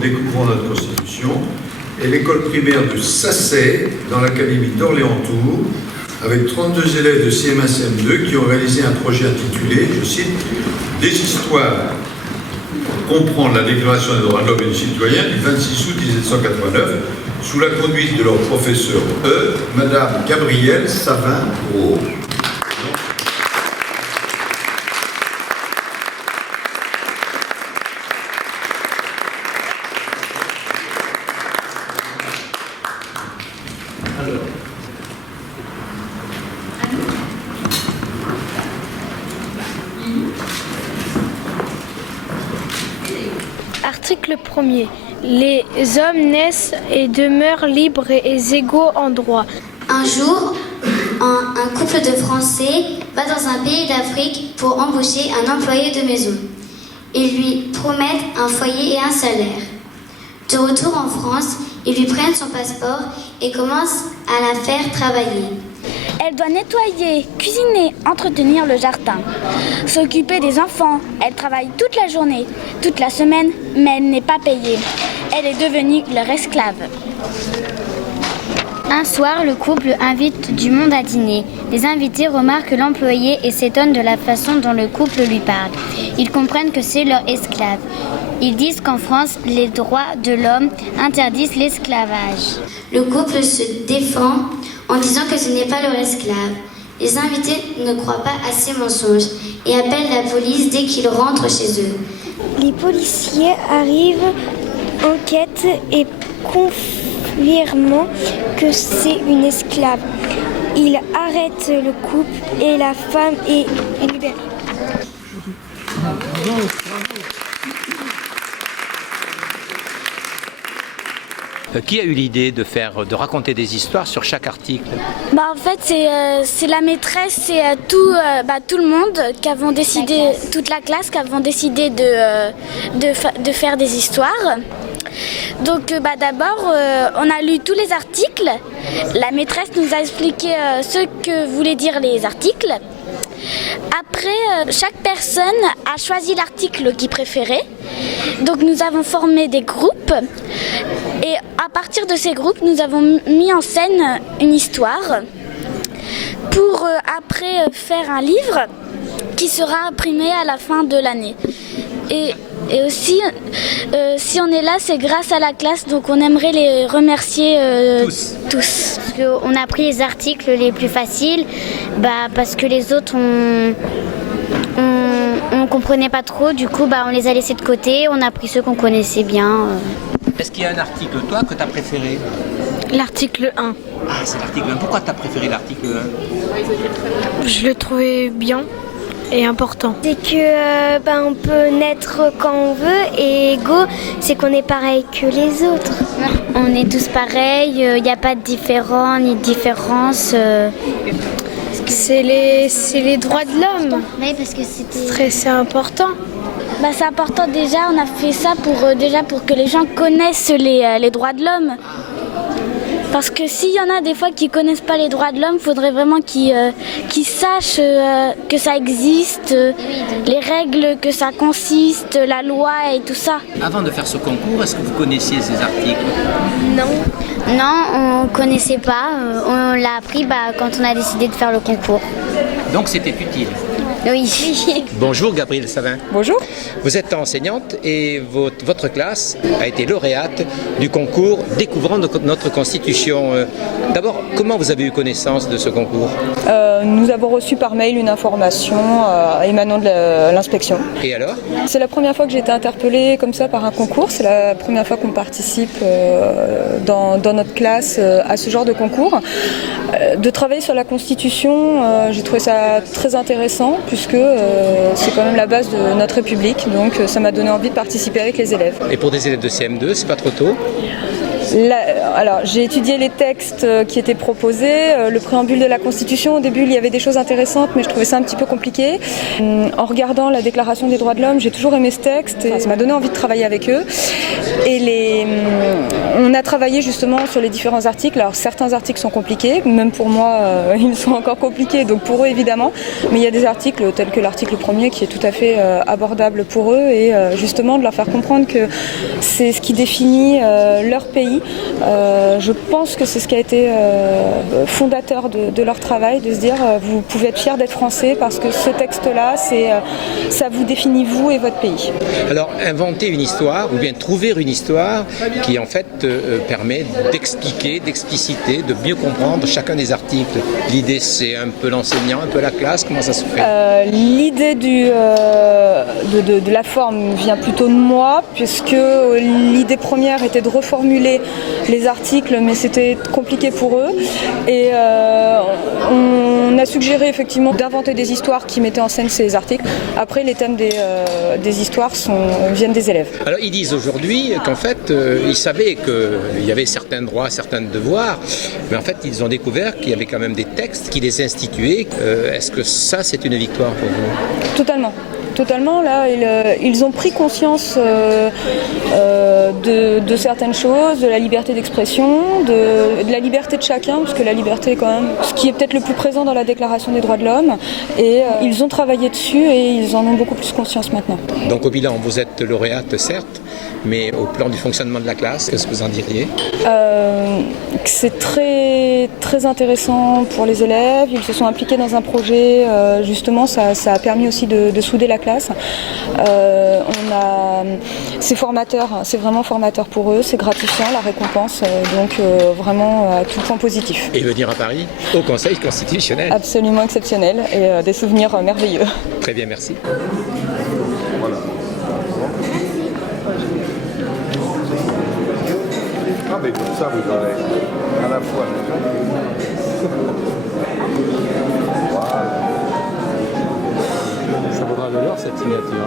découvrant notre Constitution et l'école primaire de Sasset dans l'académie d'Orléans-Tours avec 32 élèves de CM1, CM2 qui ont réalisé un projet intitulé, je cite, « Des histoires pour comprendre la Déclaration des droits de l'homme et du citoyen du 26 août 1789 sous la conduite de leur professeur Madame Gabrielle Savin-Roux. » Article 1er. Les hommes naissent et demeurent libres et égaux en droit. Un jour, un couple de Français va dans un pays d'Afrique pour embaucher un employé de maison. Ils lui promettent un foyer et un salaire. De retour en France, ils lui prennent son passeport et commencent à la faire travailler. Elle doit nettoyer, cuisiner, entretenir le jardin, s'occuper des enfants. Elle travaille toute la journée, toute la semaine, mais elle n'est pas payée. Elle est devenue leur esclave. Un soir, le couple invite du monde à dîner. Les invités remarquent l'employé et s'étonnent de la façon dont le couple lui parle. Ils comprennent que c'est leur esclave. Ils disent qu'en France, les droits de l'homme interdisent l'esclavage. Le couple se défend en disant que ce n'est pas leur esclave. Les invités ne croient pas à ces mensonges et appellent la police dès qu'ils rentrent chez eux. Les policiers arrivent, enquêtent et confirment que c'est une esclave. Ils arrêtent le couple et la femme est libérée. Qui a eu l'idée de raconter des histoires sur chaque article? En fait, c'est la maîtresse et tout le monde qui avons décidé, toute la classe qui avons décidé de faire des histoires. Donc d'abord, on a lu tous les articles. La maîtresse nous a expliqué ce que voulaient dire les articles. Après, chaque personne a choisi l'article qu'il préférait. Donc nous avons formé des groupes. Et à partir de ces groupes, nous avons mis en scène une histoire pour après faire un livre qui sera imprimé à la fin de l'année. Et aussi, si on est là, c'est grâce à la classe, donc on aimerait les remercier tous. Parce qu'on a pris les articles les plus faciles, parce que les autres, on comprenait pas trop, du coup on les a laissés de côté, on a pris ceux qu'on connaissait bien. Est-ce qu'il y a un article, toi, que tu as préféré? L'article 1. Ah, c'est l'article 1. Pourquoi tu as préféré l'article 1? Je le trouvais bien et important. C'est que on peut naître quand on veut et égaux, c'est qu'on est pareil que les autres. On est tous pareils, il n'y a pas de différents ni de différence. C'est les droits de l'homme. Oui, parce que C'est important. C'est important déjà, on a fait ça pour que les gens connaissent les droits de l'homme. Parce que s'il y en a des fois qui ne connaissent pas les droits de l'homme, il faudrait vraiment qu'ils sachent que ça existe, les règles que ça consiste, la loi et tout ça. Avant de faire ce concours, est-ce que vous connaissiez ces articles? Non, on ne connaissait pas. On l'a appris quand on a décidé de faire le concours. Donc c'était utile. Oui. Bonjour Gabrielle Savin. Bonjour. Vous êtes enseignante et votre classe a été lauréate du concours Découvrant notre Constitution. D'abord, comment vous avez eu connaissance de ce concours? Nous avons reçu par mail une information émanant de l'inspection. Et alors? C'est la première fois que j'ai été interpellée comme ça par un concours. C'est la première fois qu'on participe dans notre classe à ce genre de concours. De travailler sur la Constitution, j'ai trouvé ça très intéressant puisque c'est quand même la base de notre République. Donc ça m'a donné envie de participer avec les élèves. Et pour des élèves de CM2, c'est pas trop tôt? Alors, j'ai étudié les textes qui étaient proposés, le préambule de la Constitution. Au début, il y avait des choses intéressantes, mais je trouvais ça un petit peu compliqué. En regardant la Déclaration des droits de l'homme, j'ai toujours aimé ce texte et ça m'a donné envie de travailler avec eux. Et on On a travaillé justement sur les différents articles. Alors certains articles sont compliqués, même pour moi ils sont encore compliqués, donc pour eux évidemment, mais il y a des articles tels que l'article 1er qui est tout à fait abordable pour eux et justement de leur faire comprendre que c'est ce qui définit leur pays. Je pense que c'est ce qui a été fondateur de leur travail, de se dire vous pouvez être fiers d'être français parce que ce texte-là, ça vous définit vous et votre pays. Alors inventer une histoire ou bien trouver une histoire qui en fait permet d'expliquer, d'expliciter, de mieux comprendre chacun des articles. L'idée c'est un peu l'enseignant, un peu la classe, comment ça se fait? L'idée de la forme vient plutôt de moi puisque l'idée première était de reformuler les articles mais c'était compliqué pour eux et on a suggéré effectivement d'inventer des histoires qui mettaient en scène ces articles. Après les thèmes des histoires viennent des élèves. Alors ils disent aujourd'hui qu'en fait ils savaient qu'il y avait certains droits, certains devoirs, mais en fait ils ont découvert qu'il y avait quand même des textes qui les instituaient. Est-ce que ça c'est une victoire pour vous? Totalement. Totalement, là, ils ont pris conscience de certaines choses, de la liberté d'expression, de la liberté de chacun, parce que la liberté est quand même ce qui est peut-être le plus présent dans la Déclaration des droits de l'homme, et ils ont travaillé dessus et ils en ont beaucoup plus conscience maintenant. Donc au bilan, vous êtes lauréate certes, mais au plan du fonctionnement de la classe, qu'est-ce que vous en diriez? C'est très, très intéressant pour les élèves, ils se sont impliqués dans un projet, justement ça a permis aussi de souder la classe. C'est formateur, c'est vraiment formateur pour eux, c'est gratifiant la récompense, donc vraiment à tout point positif. Et venir à Paris, au Conseil constitutionnel. Absolument exceptionnel et des souvenirs merveilleux. Très bien, merci. Voilà. Ah mais comme ça vous aurez à la fois. Voilà. Ça vaudra de l'or cette signature.